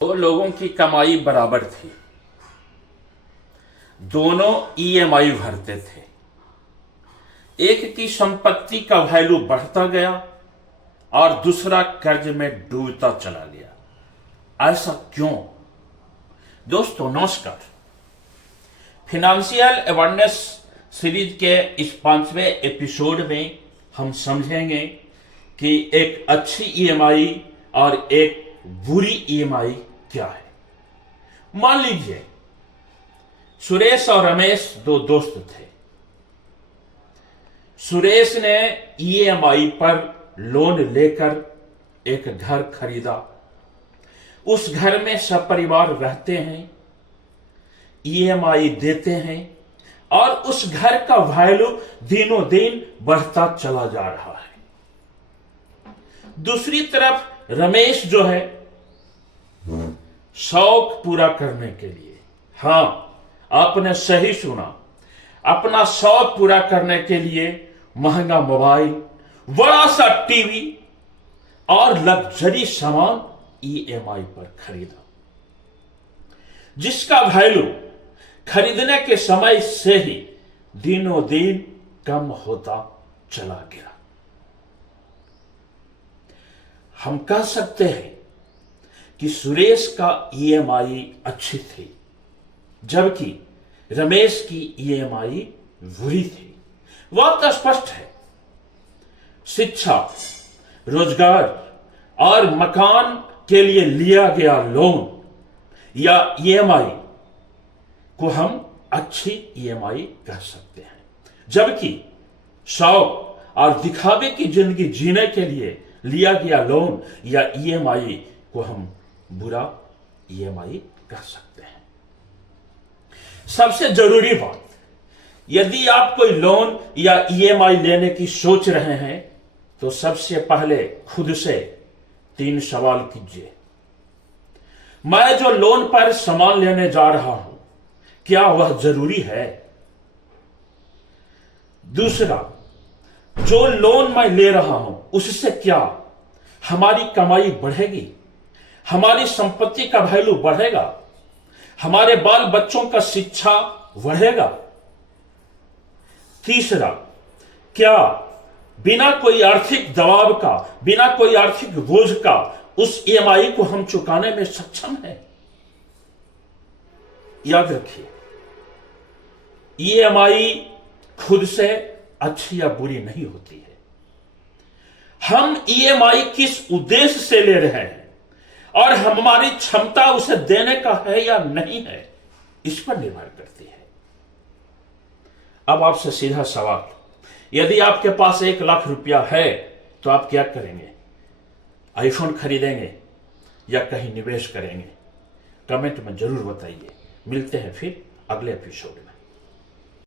दो लोगों की कमाई बराबर थी, दोनों ईएमआई भरते थे। एक की संपत्ति का वैल्यू बढ़ता गया और दूसरा कर्ज में डूबता चला गया। ऐसा क्यों? दोस्तों नमस्कार। फाइनेंशियल अवेयरनेस सीरीज के इस 5वें एपिसोड में हम समझेंगे कि एक अच्छी ईएमआई और एक बुरी ईएमआई क्या है। मान लीजिए सुरेश और रमेश दो दोस्त थे। सुरेश ने ईएमआई पर लोन लेकर एक घर खरीदा। उस घर में सब परिवार रहते हैं, ईएमआई देते हैं और उस घर का वैल्यू दिनों दिन बढ़ता चला जा रहा है। दूसरी तरफ रमेश जो है शौक पूरा करने के लिए, हां आपने सही सुना, अपना शौक पूरा करने के लिए महंगा मोबाइल, बड़ा सा टीवी और लग्जरी सामान ईएमआई पर खरीदा, जिसका वैल्यू खरीदने के समय से ही दिनों दिन कम होता चला गया। हम कह सकते हैं कि सुरेश का ईएमआई अच्छी थी, जबकि रमेश की ईएमआई बुरी थी। बात स्पष्ट है। शिक्षा, रोजगार और मकान के लिए लिया गया लोन या ईएमआई को हम अच्छी ईएमआई कह सकते हैं, जबकि शौक और दिखावे की जिंदगी जीने के लिए लिया गया लोन या ईएमआई को हम बुरा ईएमआई कह सकते हैं। सबसे जरूरी बात, यदि आप कोई लोन या ईएमआई लेने की सोच रहे हैं तो सबसे पहले खुद से 3 सवाल कीजिए। मैं जो लोन पर सामान लेने जा रहा हूं, क्या वह जरूरी है? दूसरा, जो लोन मैं ले रहा हूं उससे क्या हमारी कमाई बढ़ेगी, हमारी संपत्ति का वैल्यू बढ़ेगा, हमारे बाल बच्चों का शिक्षा बढ़ेगा? तीसरा, क्या बिना कोई आर्थिक दबाव का, बिना कोई आर्थिक बोझ का उस ईएमआई को हम चुकाने में सक्षम हैं? याद रखिए, ईएमआई खुद से अच्छी या बुरी नहीं होती है। हम ईएमआई किस उद्देश्य से ले रहे हैं और हमारी क्षमता उसे देने का है या नहीं है, इस पर निर्भर करती है। अब आपसे सीधा सवाल, यदि आपके पास 1 लाख रुपया है तो आप क्या करेंगे? आईफोन खरीदेंगे या कहीं निवेश करेंगे? कमेंट में जरूर बताइए। मिलते हैं फिर अगले एपिसोड में।